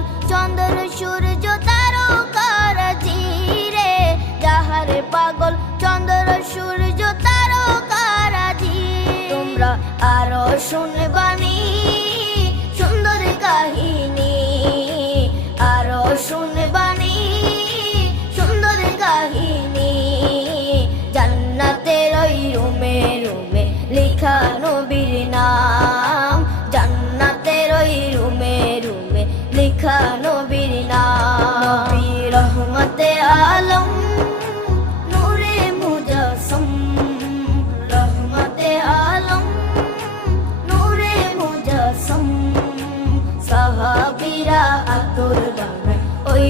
পাগল চন্দ্র সূর্য তারকারাজি রে, যাহারে পাগল চন্দ্র সূর্য তারকারাজি। তোমরা আরো শুনবানি সুন্দর কাহিনী, আরো শুনবানি সুন্দর কাহিনী। জান্নাতের ওই রুমে রুমে লেখা নবীর নাম, জান্নাতের ওই রুমে রুমে লেখা নবীর নাম। নবী রহমতে আলম নূরে মুজাসসম, রহমতে আলম নূরে মুজাসসম। সাহাবীরা আতর বানায় ওই